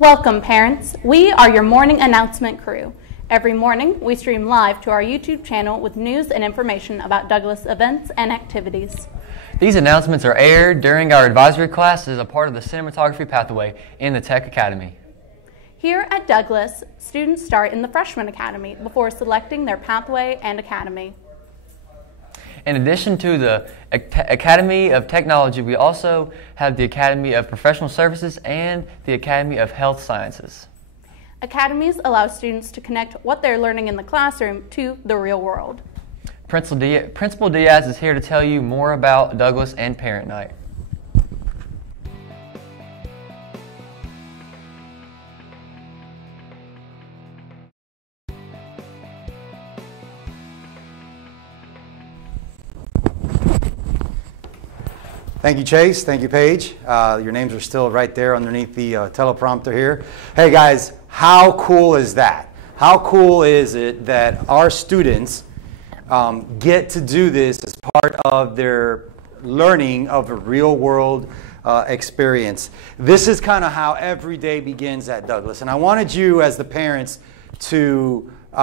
Welcome, parents. We are your morning announcement crew. Every morning, we stream live to our YouTube channel with news and information about Douglas events and activities. These announcements are aired during our advisory class as a part of the cinematography pathway in the Tech Academy. Here at Douglas, students start in the Freshman Academy before selecting their pathway and academy. In addition to the Academy of Technology, we also have the Academy of Professional Services and the Academy of Health Sciences. Academies allow students to connect what they're learning in the classroom to the real world. Principal Diaz is here to tell you more about Douglas and Parent Night. Thank you, Chase. Thank you, Paige. Your names are still right there underneath the teleprompter here. Hey guys, how cool is that? How cool is it that our students get to do this as part of their learning of a real world experience? This is kind of how every day begins at Douglas. And I wanted you as the parents to, we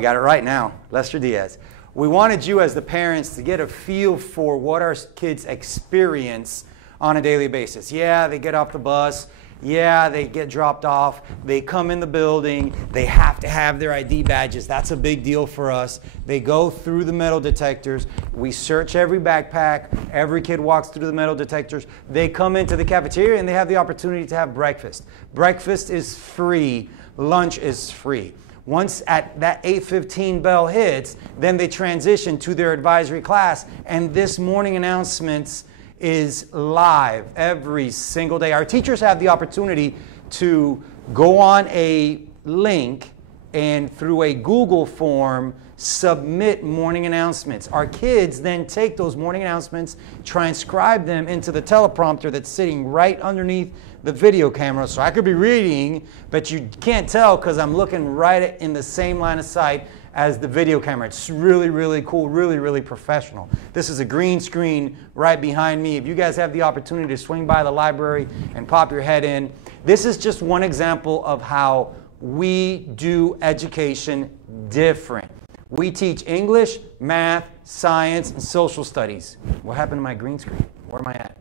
got it right now, Lester Diaz. We wanted you as the parents to get a feel for what our kids experience on a daily basis. Yeah, they get off the bus. Yeah, they get dropped off. They come in the building. They have to have their ID badges. That's a big deal for us. They go through the metal detectors. We search every backpack. Every kid walks through the metal detectors. They come into the cafeteria and they have the opportunity to have breakfast. Breakfast is free. Lunch is free. Once at that 8:15 bell hits, then they transition to their advisory class, and this morning announcements is live every single day. Our teachers have the opportunity to go on a link and through a Google form submit morning announcements. Our kids then take those morning announcements, transcribe them into the teleprompter that's sitting right underneath the video camera. So I could be reading, but you can't tell because I'm looking right in the same line of sight as the video camera. It's really, really cool, really, really professional. This is a green screen right behind me. If you guys have the opportunity to swing by the library and pop your head in, this is just one example of how we do education different. We teach English, math, science, and social studies. What happened to my green screen? Where am I at?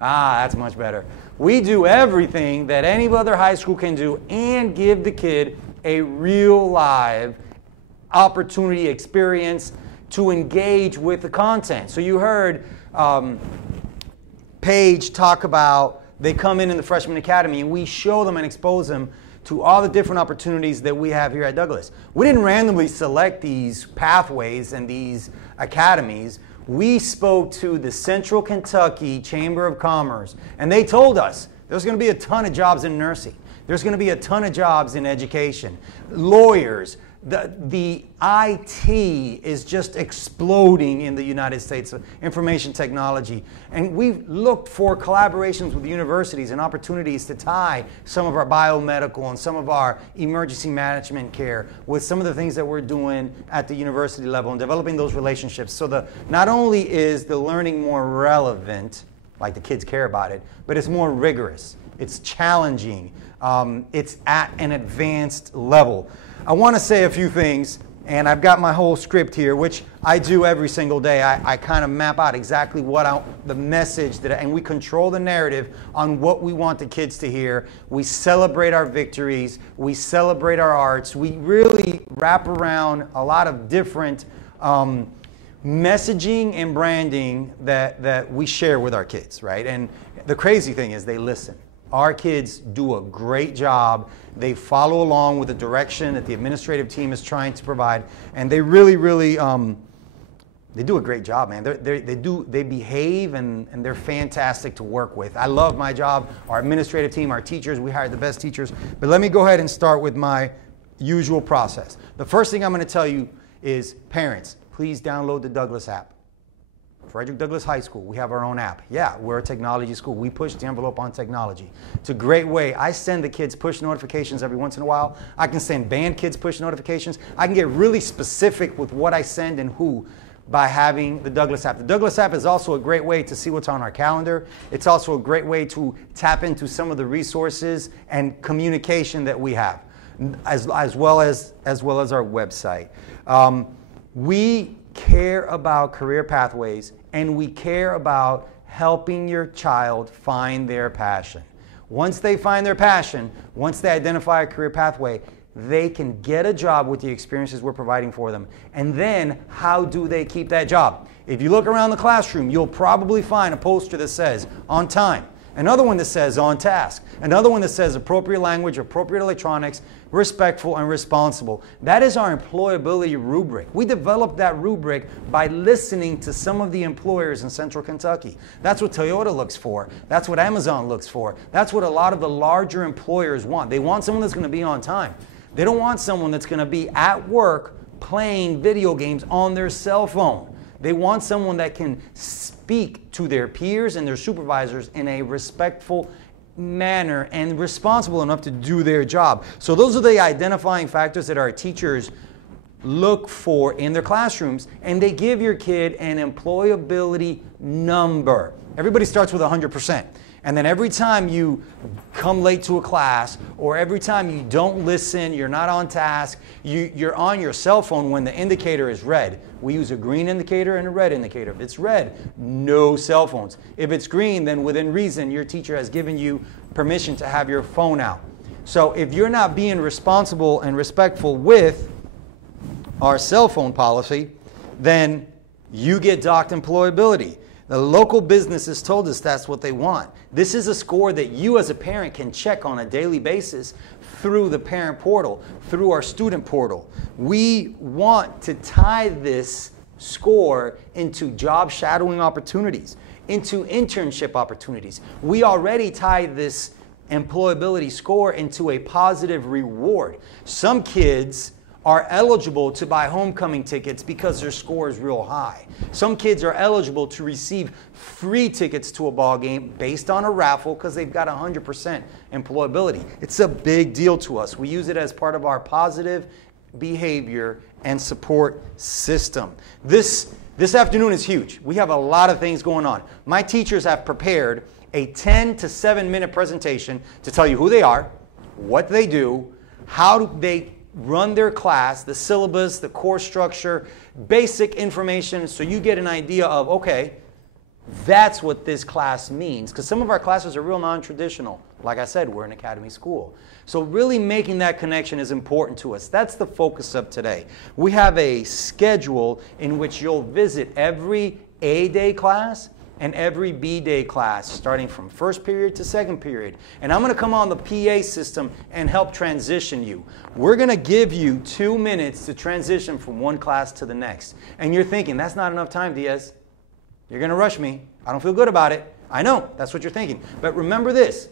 That's much better. We do everything that any other high school can do and give the kid a real live opportunity experience to engage with the content. So you heard Paige talk about they come in the Freshman Academy and we show them and expose them to all the different opportunities that we have here at Douglas. We didn't randomly select these pathways and these academies. We spoke to the Central Kentucky Chamber of Commerce, and they told us there's going to be a ton of jobs in nursing. There's going to be a ton of jobs in education, lawyers. The IT is just exploding in the United States, information technology. And we've looked for collaborations with universities and opportunities to tie some of our biomedical and some of our emergency management care with some of the things that we're doing at the university level and developing those relationships. So not only is the learning more relevant, like the kids care about it, but it's more rigorous, it's challenging, it's at an advanced level. I want to say a few things, and I've got my whole script here, which I do every single day. I kind of map out exactly the message and we control the narrative on what we want the kids to hear. We celebrate our victories. We celebrate our arts. We really wrap around a lot of different messaging and branding that we share with our kids, right? And the crazy thing is they listen. Our kids do a great job. They follow along with the direction that the administrative team is trying to provide, and they really, really, they do a great job, man. They behave, and they're fantastic to work with. I love my job. Our administrative team, our teachers, we hired the best teachers. But let me go ahead and start with my usual process. The first thing I'm going to tell you is, parents, please download the Douglas app. Frederick Douglass High School, we have our own app. Yeah, we're a technology school. We push the envelope on technology. It's a great way. I send the kids push notifications every once in a while. I can send band kids push notifications. I can get really specific with what I send and who. by having the Douglas app. The Douglas app is also a great way to see what's on our calendar. It's also a great way to tap into some of the resources and communication that we have, as well as our website. We care about career pathways, and we care about helping your child find their passion. Once they find their passion, once they identify a career pathway, they can get a job with the experiences we're providing for them. And then, how do they keep that job? If you look around the classroom, you'll probably find a poster that says, on time. Another one that says, on task. Another one that says, appropriate language, appropriate electronics, respectful and responsible. That is our employability rubric. We developed that rubric by listening to some of the employers in Central Kentucky. That's what Toyota looks for. That's what Amazon looks for. That's what a lot of the larger employers want. They want someone that's going to be on time. They don't want someone that's going to be at work playing video games on their cell phone. They want someone that can speak to their peers and their supervisors in a respectful manner and responsible enough to do their job. So those are the identifying factors that our teachers look for in their classrooms, and they give your kid an employability number. Everybody starts with 100%. And then every time you come late to a class, or every time you don't listen, you're not on task, you're on your cell phone when the indicator is red. We use a green indicator and a red indicator. If it's red, no cell phones. If it's green, then within reason, your teacher has given you permission to have your phone out. So if you're not being responsible and respectful with our cell phone policy, then you get docked employability. The local businesses told us that's what they want. This is a score that you as a parent can check on a daily basis through the parent portal, through our student portal. We want to tie this score into job shadowing opportunities, into internship opportunities. We already tie this employability score into a positive reward. Some kids are eligible to buy homecoming tickets because their score is real high. Some kids are eligible to receive free tickets to a ball game based on a raffle because they've got 100% employability. It's a big deal to us. We use it as part of our positive behavior and support system. This afternoon is huge. We have a lot of things going on. My teachers have prepared a 10 to 7 minute presentation to tell you who they are, what they do, how do they run their class, the syllabus, the course structure, basic information, so you get an idea of, okay, that's what this class means. Because some of our classes are real non-traditional. Like I said, we're an academy school. So really making that connection is important to us. That's the focus of today. We have a schedule in which you'll visit every A-day class and every B-day class, starting from first period to second period. And I'm going to come on the PA system and help transition you. We're going to give you 2 minutes to transition from one class to the next. And you're thinking, that's not enough time, Diaz. You're going to rush me. I don't feel good about it. I know, that's what you're thinking. But remember this,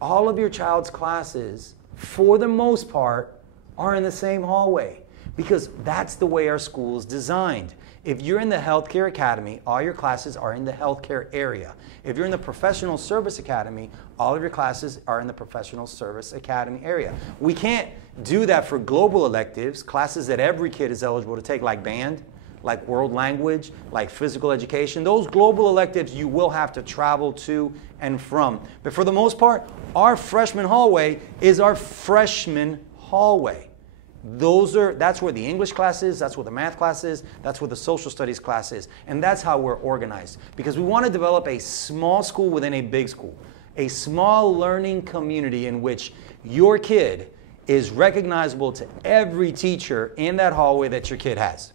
all of your child's classes, for the most part, are in the same hallway, because that's the way our school is designed. If you're in the Healthcare Academy, all your classes are in the healthcare area. If you're in the Professional Service Academy, all of your classes are in the Professional Service Academy area. We can't do that for global electives, classes that every kid is eligible to take, like band, like world language, like physical education. Those global electives you will have to travel to and from. But for the most part, our freshman hallway is our freshman hallway. That's where the English class is, that's where the math class is, that's where the social studies class is. And that's how we're organized. Because we want to develop a small school within a big school. A small learning community in which your kid is recognizable to every teacher in that hallway that your kid has.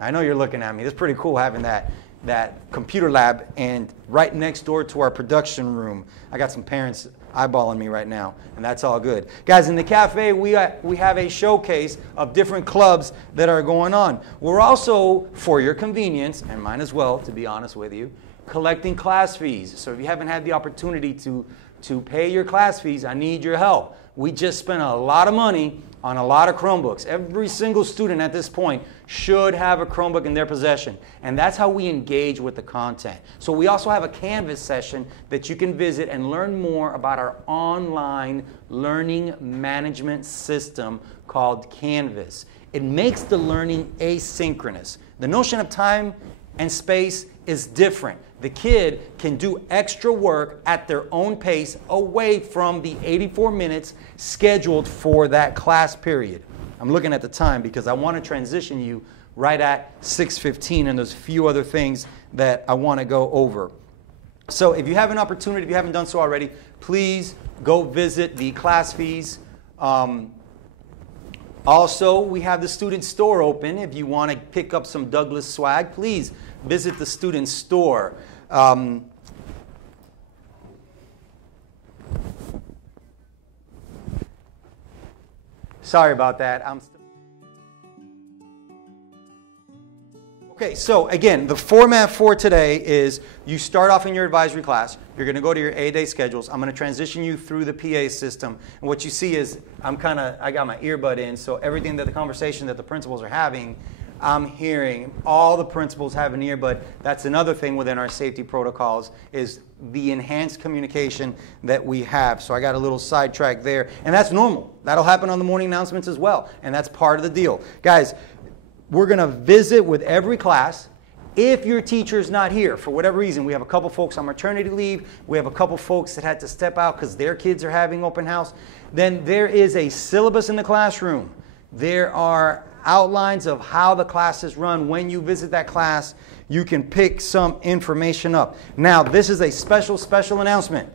I know you're looking at me. It's pretty cool having that computer lab and right next door to our production room. I got some parents eyeballing me right now, and that's all good. Guys, in the cafe, we have a showcase of different clubs that are going on. We're also, for your convenience, and mine as well, to be honest with you, collecting class fees. So if you haven't had the opportunity to pay your class fees, I need your help. We just spent a lot of money on a lot of Chromebooks. Every single student at this point should have a Chromebook in their possession. And that's how we engage with the content. So we also have a Canvas session that you can visit and learn more about our online learning management system called Canvas. It makes the learning asynchronous. The notion of time and space is different. The kid can do extra work at their own pace away from the 84 minutes scheduled for that class period. I'm looking at the time because I want to transition you right at 6:15, and there's a few other things that I want to go over. So if you have an opportunity, if you haven't done so already, please go visit the class fees. Also, we have the student store open. If you want to pick up some Douglas swag, please visit the student store. Sorry about that. Okay, so again, the format for today is you start off in your advisory class. You're going to go to your A-day schedules. I'm going to transition you through the PA system. And what you see is I got my earbud in, so everything that the conversation that the principals are having, I'm hearing. All the principals have an earbud. That's another thing within our safety protocols is the enhanced communication that we have. So I got a little sidetrack there. And that's normal. That'll happen on the morning announcements as well. And that's part of the deal. Guys, we're going to visit with every class. If your teacher is not here, for whatever reason, we have a couple folks on maternity leave, we have a couple folks that had to step out because their kids are having open house, then there is a syllabus in the classroom. There are outlines of how the classes run. When you visit that class, you can pick some information up. Now, this is a special announcement.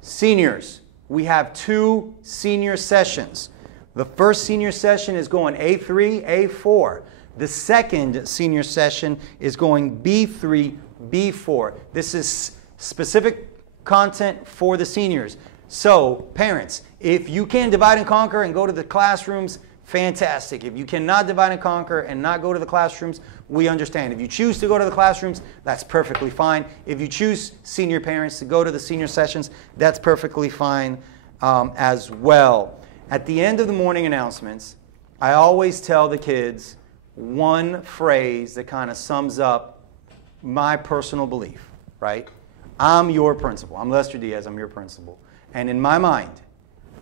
Seniors, we have 2 senior sessions. The first senior session is going A3, A4. The second senior session is going B3, B4. This is specific content for the seniors. So, parents, if you can divide and conquer and go to the classrooms, fantastic. If you cannot divide and conquer and not go to the classrooms, we understand. If you choose to go to the classrooms, that's perfectly fine. If you choose senior parents to go to the senior sessions, that's perfectly fine as well. At the end of the morning announcements, I always tell the kids one phrase that kind of sums up my personal belief, right? I'm your principal. I'm Lester Diaz. I'm your principal. And in my mind,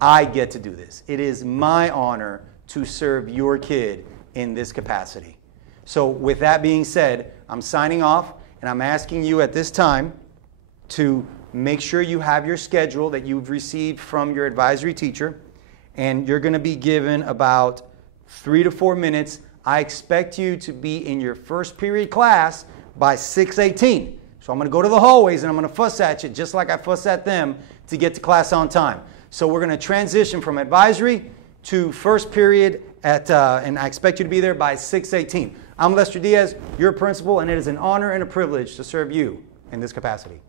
I get to do this. It is my honor to serve your kid in this capacity. So with that being said, I'm signing off, and I'm asking you at this time to make sure you have your schedule that you've received from your advisory teacher. And you're going to be given about 3 to 4 minutes. I expect you to be in your first period class by 6:18. So I'm going to go to the hallways and I'm going to fuss at you just like I fuss at them to get to class on time. So we're going to transition from advisory to first period and I expect you to be there by 6:18. I'm Lester Diaz, your principal, and it is an honor and a privilege to serve you in this capacity.